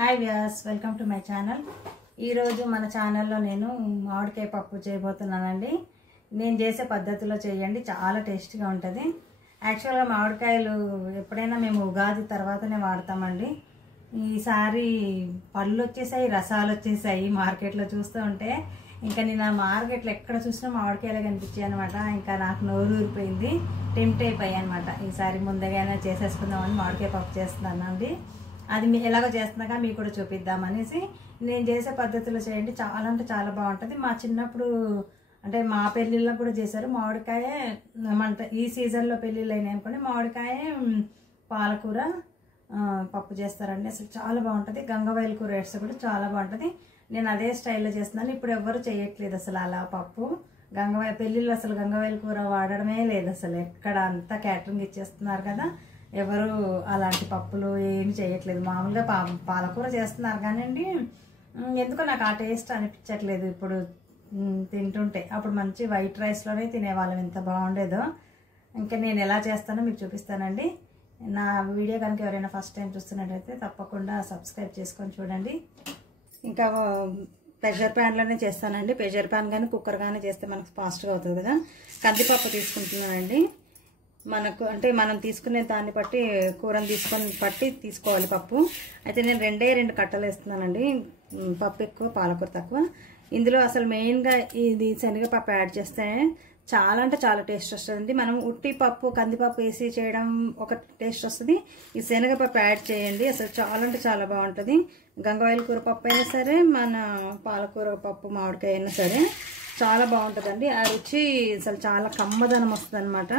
Hi viewers, welcome to my channel. ఈరోజు మన ఛానల్లో నేను మామిడికాయ పప్పు చేయబోతున్నానండి. నేను చేసే పద్ధతిలో చేయండి, చాలా టేస్టీగా ఉంటుంది. యాక్చువల్గా మామిడికాయలు ఎప్పుడైనా మేము ఉగాది తర్వాతనే వాడతామండి. ఈసారి పళ్ళు వచ్చేసాయి, రసాలు వచ్చేసాయి. మార్కెట్లో చూస్తూ ఉంటే ఇంకా నేను ఆ మార్కెట్లో ఎక్కడ చూసినా మామిడికాయలే కనిపించాయి అనమాట. ఇంకా నాకు నోరు ఊరిపోయింది, టెంప్ట్ అయిపోయాయి అనమాట. ఈసారి ముందుగానే చేసేసుకుందామని మామిడికాయ పప్పు చేస్తున్నానండి. అది ఎలాగో చేస్తున్నాగా మీకు కూడా చూపిద్దామనేసి నేను చేసే పద్ధతిలో చేయండి. చాలా అంటే చాలా బాగుంటుంది. మా చిన్నప్పుడు అంటే మా పెళ్ళిళ్ళలో కూడా చేశారు. మామిడికాయ ఈ సీజన్లో పెళ్ళిళ్ళు అయినాయి అనుకోండి, మామిడికాయ పాలకూర పప్పు చేస్తారండి. అసలు చాలా బాగుంటుంది. గంగవాయల కూర వేస్తే కూడా చాలా బాగుంటుంది. నేను అదే స్టైల్లో చేస్తున్నాను. ఇప్పుడు ఎవ్వరు చేయట్లేదు అసలు అలా పప్పు. గంగవాయ పెళ్ళిళ్ళు అసలు గంగవాయల కూర వాడడమే లేదు అసలు. ఎక్కడ అంతా క్యాటరింగ్ ఇచ్చేస్తున్నారు కదా, ఎవరు అలాంటి పప్పులు ఏమి చేయట్లేదు. మామూలుగా పాలకూర చేస్తున్నారు కానివ్వండి, ఎందుకో నాకు ఆ టేస్ట్ అనిపించట్లేదు ఇప్పుడు తింటుంటే. అప్పుడు మంచి వైట్ రైస్లోనే తినేవాళ్ళం, ఎంత బాగుండేదో. ఇంకా నేను ఎలా చేస్తానో మీకు చూపిస్తానండి. నా వీడియో కనుక ఎవరైనా ఫస్ట్ టైం చూస్తున్నట్టయితే తప్పకుండా సబ్స్క్రైబ్ చేసుకొని చూడండి. ఇంకా ప్రెషర్ ప్యాన్లోనే చేస్తానండి. ప్రెషర్ ప్యాన్ కానీ కుక్కర్ కానీ చేస్తే మనకు ఫాస్ట్గా అవుతుంది కదా. కందిపప్పు తీసుకుంటున్నానండి. మనకు అంటే మనం తీసుకునే దాన్ని బట్టి కూరని పట్టి తీసుకోవాలి పప్పు. అయితే నేను రెండు కట్టలు వేస్తున్నానండి. పప్పు ఎక్కువ, పాలకూర తక్కువ. ఇందులో అసలు మెయిన్గా ఇది శనగపప్పు యాడ్ చేస్తే చాలా అంటే చాలా టేస్ట్ వస్తుంది. మనం ఉట్టి పప్పు కందిపప్పు వేసి చేయడం ఒక టేస్ట్ వస్తుంది. ఈ శనగపప్పు యాడ్ చేయండి, అసలు చాలా అంటే చాలా బాగుంటుంది. గంగవాయల కూర పప్పు అయినా సరే, మన పాలకూర పప్పు మామిడికాయ అయినా సరే చాలా బాగుంటుందండి. ఆ రుచి అసలు చాలా కమ్మదనం వస్తుంది అనమాట.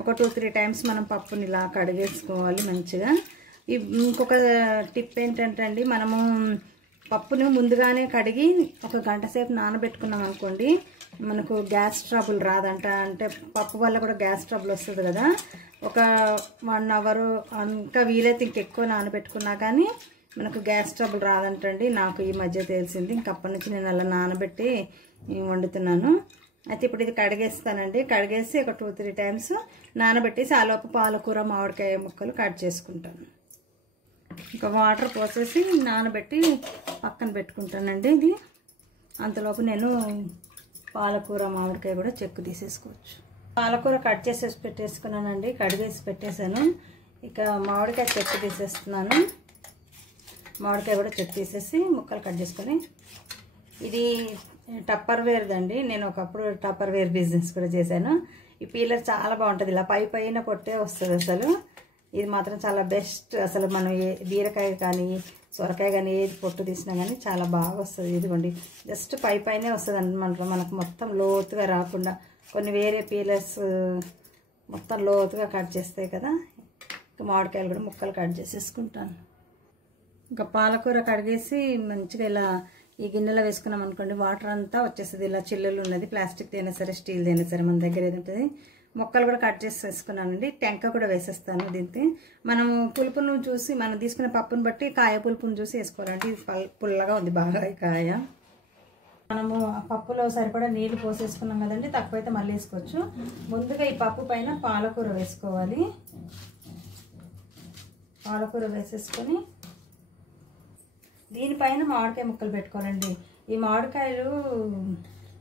ఒక 2-3 టైమ్స్ మనం పప్పుని ఇలా కడిగేసుకోవాలి మంచిగా. ఇంకొక టిప్ ఏంటంటే అండి, మనము పప్పును ముందుగానే కడిగి ఒక గంట సేపు నానబెట్టుకున్నాం అనుకోండి, మనకు గ్యాస్ ట్రబుల్ రాదంట. అంటే పప్పు వల్ల కూడా గ్యాస్ ట్రబుల్ వస్తుంది కదా. ఒక 1 అవర్ ఇంకా వీలైతే ఇంకెక్కువ నానబెట్టుకున్నా కానీ మనకు గ్యాస్ ట్రబుల్ రాదంటండి. నాకు ఈ మధ్య తెలిసింది. ఇంకప్పటి నుంచి నేను అలా నానబెట్టి వండుతున్నాను. అయితే ఇప్పుడు ఇది కడిగేస్తానండి. కడిగేసి ఒక 2-3 టైమ్స్ నానబెట్టేసి ఆలోపు పాలకూర మామిడికాయ ముక్కలు కట్ చేసుకుంటాను. ఇంకా వాటర్ పోసేసి నానబెట్టి పక్కన పెట్టుకుంటానండి. ఇది అంతలోపు నేను పాలకూర మామిడికాయ కూడా చెక్కు తీసేసుకోవచ్చు. పాలకూర కట్ చేసేసి పెట్టేసుకున్నానండి, కడిగేసి పెట్టేశాను. ఇక మామిడికాయ చెక్కు తీసేస్తున్నాను. మామిడికాయ కూడా చెక్కు తీసేసి ముక్కలు కట్ చేసుకొని, ఇది టప్పర్ వేర్దండి. నేను ఒకప్పుడు టప్పర్ వేర్ బిజినెస్ కూడా చేశాను. ఈ పీలర్ చాలా బాగుంటుంది, ఇలా పైన పొట్టే వస్తుంది అసలు. ఇది మాత్రం చాలా బెస్ట్. అసలు మనం బీరకాయ కానీ సొరకాయ కానీ ఏది పొట్టు తీసినా కానీ చాలా బాగా వస్తుంది. ఇదిగోండి, జస్ట్ పైనే వస్తుంది అనమాట. మనకు మొత్తం లోతుగా రాకుండా. కొన్ని వేరే పీలర్స్ మొత్తం లోతుగా కట్ చేస్తాయి కదా. ఇంకా మామిడికాయలు కూడా ముక్కలు కట్ చేసేసుకుంటాను. ఇంకా పాలకూర కడిగేసి మంచిగా ఇలా ఈ గిన్నెలో వేసుకున్నాం అనుకోండి, వాటర్ అంతా వచ్చేస్తుంది. ఇలా చిల్లులు ఉన్నది, ప్లాస్టిక్ అయినా సరే స్టీల్ అయినా సరే మన దగ్గర ఏది ఉంటుంది. ముక్కలు కూడా కట్ చేసి వేసుకున్నానండి. టెంక కూడా వేసేస్తాను. దీంతో మనము పులుపును చూసి, మనం తీసుకునే పప్పును బట్టి కాయ పులుపును చూసి వేసుకోవాలండి. ఇది పుల్లగా ఉంది బాగా ఈ కాయ. మనము పప్పులో సరిపడా నీళ్ళు పోసేసుకున్నాం కదండి, తక్కువైతే మళ్ళీ వేసుకోవచ్చు. ముందుగా ఈ పప్పు పైన పాలకూర వేసుకోవాలి. పాలకూర వేసేసుకొని దీనిపైన మామిడికాయ ముక్కలు పెట్టుకోవాలండి. ఈ మామిడికాయలు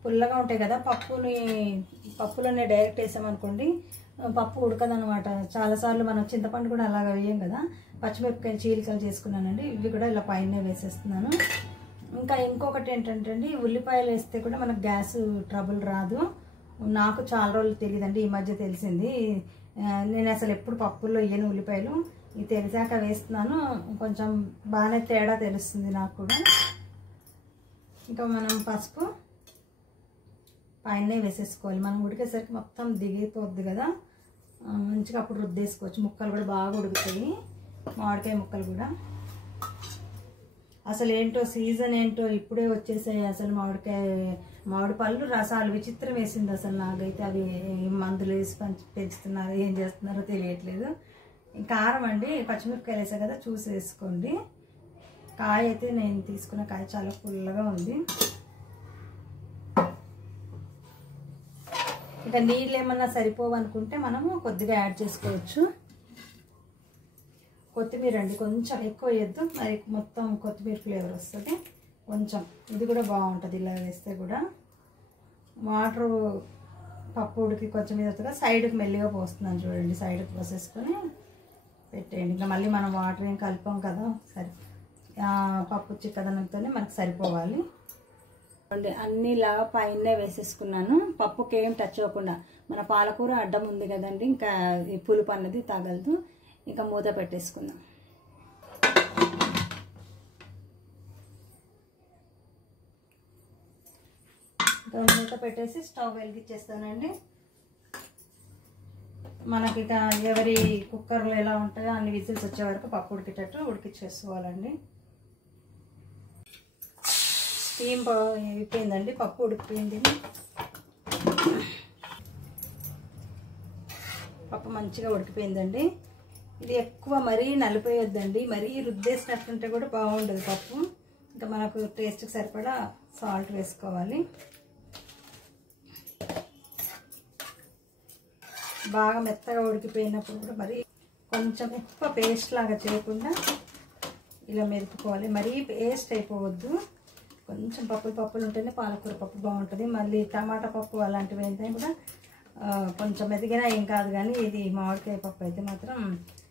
పుల్లగా ఉంటాయి కదా, పప్పులోనే డైరెక్ట్ వేసామనుకోండి పప్పు ఉడకదనమాట. చాలాసార్లు మనం చింతపండు కూడా అలాగా వేయం కదా. పచ్చిమిరపకాయలు చీలికలు చేసుకున్నానండి, ఇవి కూడా ఇలా పైన వేసేస్తున్నాను. ఇంకా ఇంకొకటి ఏంటంటే అండి, ఉల్లిపాయలు వేస్తే కూడా మనకు గ్యాస్ ట్రబుల్ రాదు. నాకు చాలా రోజులు తెలియదండి, ఈ మధ్య తెలిసింది. నేను అసలు ఎప్పుడు పప్పుల్లో వేయను ఉల్లిపాయలు. ఇది తెలిసాక వేస్తున్నాను. కొంచెం బాగానే తేడా తెలుస్తుంది నాకు కూడా. ఇంకా మనం పసుపు పైన వేసేసుకోవాలి. మనం ఉడికేసరికి మొత్తం దిగిపోద్ది కదా, మంచిగా అప్పుడు రుద్దేసుకోవచ్చు. ముక్కలు కూడా బాగా ఉడుకుతాయి, మామిడికాయ ముక్కలు కూడా. అసలు ఏంటో సీజన్ ఏంటో ఇప్పుడే వచ్చేసాయి. అసలు మామిడి పళ్ళు రసాలు విచిత్రం వేసింది అసలు. నాకైతే అవి మందులు వేసి పెంచుతున్నారు, ఏం చేస్తున్నారో తెలియట్లేదు. కారం అండి, పచ్చిమిరపకాయలు వేసా కదా, చూసి వేసుకోండి. కాయ అయితే నేను తీసుకున్న కాయ చాలా పుల్లగా ఉంది. ఇంకా నీళ్ళు ఏమన్నా సరిపోవనుకుంటే మనము కొద్దిగా యాడ్ చేసుకోవచ్చు. కొత్తిమీర అండి, కొంచెం ఎక్కువ వేయద్దు, మరి మొత్తం కొత్తిమీర ఫ్లేవర్ వస్తుంది కొంచెం. ఇది కూడా బాగుంటుంది ఇలా వేస్తే కూడా. వాటర్ పప్పు ఉడికి కొంచెం మీద వస్తుంది, సైడ్కి మెల్లిగా పోస్తున్నాను చూడండి. సైడ్కి పోసేసుకొని పెట్టేయండి. ఇంకా మళ్ళీ మనం వాటర్ ఏం కలిపాం కదా, సరే పప్పు చిక్కదనంతో మనకు సరిపోవాలి. అన్నిలా పైన వేసేసుకున్నాను, పప్పుకి ఏం టచ్ అవ్వకుండా. మన పాలకూర అడ్డం ఉంది కదండి, ఇంకా ఈ పులుపు అన్నది తగలదు. ఇంకా మూత పెట్టేసుకుందాం. మూత పెట్టేసి స్టవ్ వెలిగించేస్తానండి. మనకి ఇక ఎవరి కుక్కర్లో ఎలా ఉంటాయో అన్ని విజిల్స్ వచ్చే వరకు పప్పు ఉడికేటట్టు ఉడికిచ్చేసుకోవాలండి. స్టీమ్ అయిపోయిందండి, పప్పు ఉడికిపోయింది. పప్పు మంచిగా ఉడికిపోయిందండి. ఇది ఎక్కువ మరీ నలిపోయొద్దండి, మరీ రుద్దేసినట్టుంటే కూడా బాగుండదు పప్పు. ఇంకా మనకు టేస్ట్కి సరిపడా సాల్ట్ వేసుకోవాలి. బాగా మెత్తగా ఉడికిపోయినప్పుడు కూడా మరి కొంచెం ఎక్కువ పేస్ట్ లాగా చేయకుండా ఇలా మెదుపుకోవాలి. మరీ పేస్ట్ అయిపోవద్దు, కొంచెం పప్పులు ఉంటేనే పాలకూర పప్పు బాగుంటుంది. మళ్ళీ టమాటా పప్పు అలాంటివి అయితే కూడా కొంచెం మెదిగినా ఏం కాదు, కానీ ఇది మామిడికాయ పప్పు అయితే మాత్రం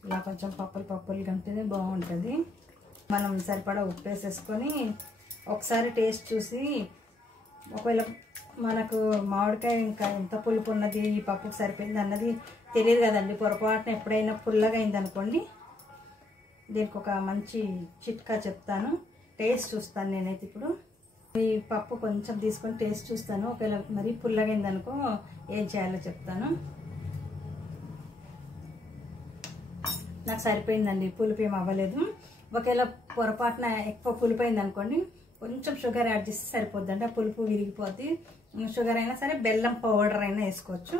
ఇలా కొంచెం పప్పులు కంటేనే బాగుంటుంది. మనం సరిపడా ఉప్పు వేసేసుకొని ఒకసారి టేస్ట్ చూసి, ఒకవేళ మనకు మామిడికాయ ఇంకా ఎంత పులుపు ఉన్నది, ఈ పప్పుకు సరిపోయింది అన్నది తెలియదు కదండి. పొరపాటున ఎప్పుడైనా పుల్లగా అయిందనుకోండి, దీనికి ఒక మంచి చిట్కా చెప్తాను. టేస్ట్ చూస్తాను నేనైతే ఇప్పుడు. ఈ పప్పు కొంచెం తీసుకొని టేస్ట్ చూస్తాను, ఒకవేళ మరీ పుల్లగా అయిందనుకో ఏం చేయాలో చెప్తాను. నాకు సరిపోయిందండి, పులుపు ఏం అవ్వలేదు. ఒకవేళ పొరపాటున ఎక్కువ పులుపు అయింది అనుకోండి, కొంచెం షుగర్ యాడ్ చేస్తే సరిపోద్దండి, ఆ పులుపు విరిగిపోద్ది. షుగర్ అయినా సరే, బెల్లం పౌడర్ అయినా వేసుకోవచ్చు,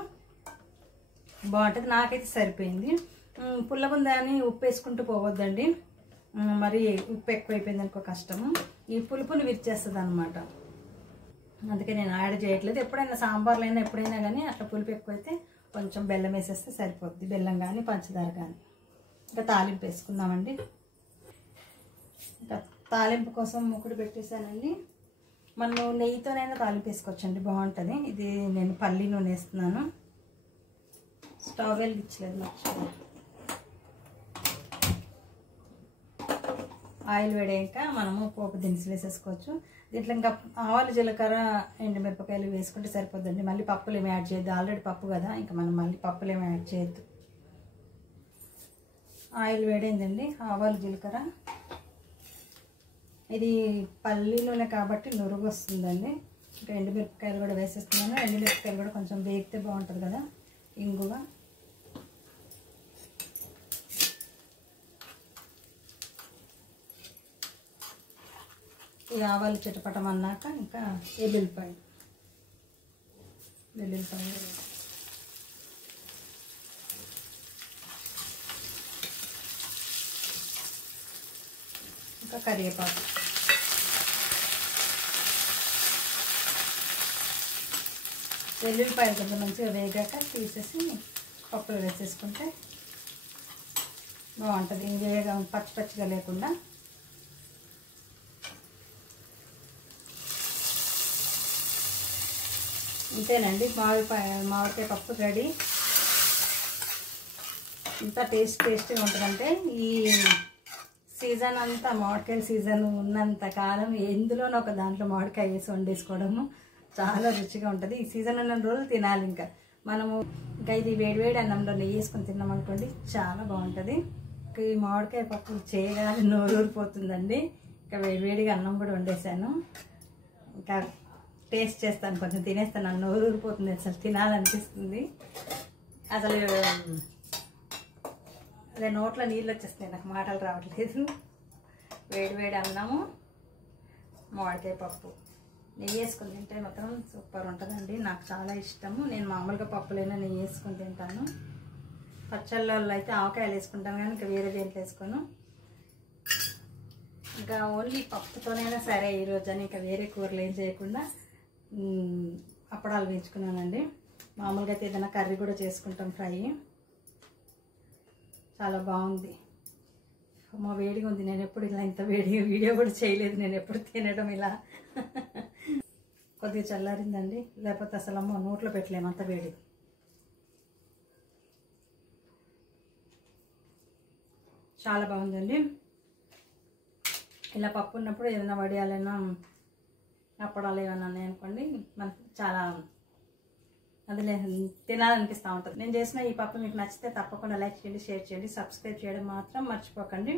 బాగుంటుంది. నాకైతే సరిపోయింది. పుల్లగుందా అని ఉప్పు వేసుకుంటూ పోవద్దండి, మరి ఉప్పు ఎక్కువైపోయింది అనుకో కష్టము. ఈ పులుపుని విరిచేస్తుంది అనమాట, అందుకే నేను యాడ్ చేయట్లేదు. ఎప్పుడైనా సాంబార్లు అయినా ఎప్పుడైనా కానీ అట్లా పులుపు ఎక్కువైతే కొంచెం బెల్లం వేసేస్తే సరిపోద్ది, బెల్లం కానీ పంచదార కానీ. ఇంకా తాలింపు వేసుకుందామండి. ఇంకా తాలింపు కోసం ముక్కుడు పెట్టేశానండి. మనం నెయ్యితోనైనా తాలింపు వేసుకోవచ్చండి, బాగుంటుంది. ఇది నేను పల్లి నూనె వేస్తున్నాను. స్టవ్ వెలిగించలేదు మర్చిపోయి. ఆయిల్ వేడాక మనము పోపు దినుసులు వేసేసుకోవచ్చు. దీంట్లో ఇంకా ఆవాలు, జీలకర్ర, ఎండుమిరపకాయలు వేసుకుంటే సరిపోద్దండి. మళ్ళీ పప్పులు ఏమి యాడ్ చేయొద్దు, ఆల్రెడీ పప్పు కదా, ఇంకా మనం మళ్ళీ పప్పులు ఏమి యాడ్ చేయొద్దు. ఆయిల్ వేడైందండి, ఆవాలు, జీలకర్ర. ఇది పల్లి నూనె కాబట్టి నురుగు వస్తుందండి. ఇంకా ఎండుమిరపకాయలు కూడా వేసేస్తున్నాను. ఎండుమిరపకాయలు కూడా కొంచెం వేగితే బాగుంటుంది కదా. ఇంగువ, ఈ ఆవాలు చిటపటం అన్నాక ఇంకా వెల్లుల్లిపాయ ఇంకా కరివేపాకు. వెల్లుల్లిపాయలు కొంచెం మంచిగా వేగాక తీసేసి పప్పులు వేసేసుకుంటే బాగుంటుంది, వేగా పచ్చిగా లేకుండా. ఇంతేనండి, మామిడికాయ పప్పు రెడీ. ఇంత టేస్టీగా ఉంటుందంటే ఈ సీజన్ అంతా, మామిడికాయల సీజన్ ఉన్నంత కాలం ఎందులోనో ఒక దాంట్లో మామిడికాయ వేసి వండేసుకోవడము చాలా రుచిగా ఉంటుంది. ఈ సీజన్ ఉన్న రోజులు తినాలి. ఇంకా మనము ఇంకా ఇది వేడివేడి అన్నంలో నెయ్యి వేసుకొని తిన్నామనుకోండి, చాలా బాగుంటుంది. ఈ మామిడికాయ పప్పు చేయగానే నోరూరిపోతుందండి. ఇంకా వేడివేడిగా అన్నం కూడా వండేసాను. ఇంకా టేస్ట్ చేస్తాను, కొంచెం తినేస్తాను. నన్ను నోరూరిపోతుంది, అసలు తినాలనిపిస్తుంది. అసలు అదే నోట్లో నీళ్ళు వచ్చేస్తాయి, నాకు మాటలు రావట్లేదు. వేడివేడి అన్నము, మామిడికాయ పప్పు నెయ్యి వేసుకొని తింటే మాత్రం సూపర్ ఉంటుందండి. నాకు చాలా ఇష్టము. నేను మామూలుగా పప్పులైనా నెయ్యి వేసుకొని తింటాను. పచ్చళ్ళల్లో అయితే ఆవకాయలు వేసుకుంటాను, కానీ ఇంకా వేరే దేంట్లో వేసుకోను. ఇంకా ఓన్లీ పప్పుతోనైనా సరే ఈరోజు అని ఇంకా వేరే కూరలు ఏం చేయకుండా అప్పడాలు వేయించుకున్నానండి. మామూలుగా అయితే ఏదైనా కర్రీ కూడా చేసుకుంటాం, ఫ్రై. చాలా బాగుంది. మా వేడిగా ఉంది. నేను ఎప్పుడు ఇలా ఇంత వేడిగా వీడియో కూడా చేయలేదు. నేను ఎప్పుడు తినడం ఇలా. కొద్దిగా చల్లారిందండి, లేకపోతే అసలు అమ్మ నోట్లో పెట్టలేము అంత వేడి. చాలా బాగుందండి. ఇలా పప్పు ఉన్నప్పుడు ఏదైనా వడియాలైనా అప్పడాలు ఏమైనా ఉన్నాయి అనుకోండి, మనకి చాలా అది తినాలనిపిస్తూ ఉంటుంది. నేను చేసిన ఈ పప్పు మీకు నచ్చితే తప్పకుండా లైక్ చేయండి, షేర్ చేయండి, సబ్స్క్రైబ్ చేయడం మాత్రం మర్చిపోకండి.